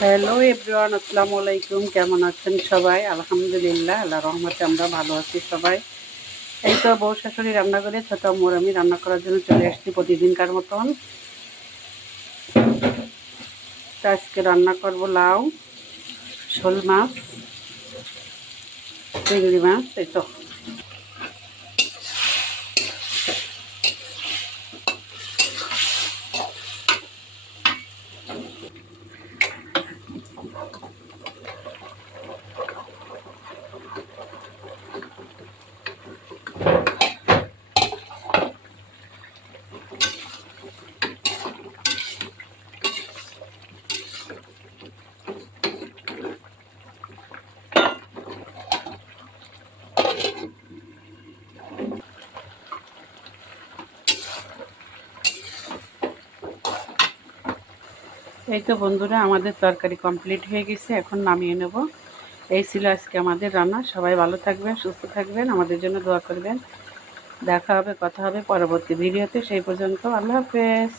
Hello everyone, আসসালামু আলাইকুম। কেমন আছেন সবাই? আলহামদুলিল্লাহ, আল্লাহ রহমতে আমরা ভালো আছি সবাই। এই তো বউ শাশুড়ি রান্না করে ছোট আম্মুর আমি রান্না করার জন্য চলে এসেছি প্রতিদিনকার মতন। তো আজকে রান্না করব লাউ, শোল মাছ, চিংড়ি মাছ। এই তো এই তো বন্ধুরা, আমাদের তরকারি কমপ্লিট হয়ে গেছে, এখন নামিয়ে নেব। এই ছিল আজকে আমাদের রান্না। সবাই ভালো থাকবেন, সুস্থ থাকবেন, আমাদের জন্য দোয়া করবেন। দেখা হবে, কথা হবে পরবর্তী ভিডিওতে। সেই পর্যন্ত আল্লাহ হাফেজ।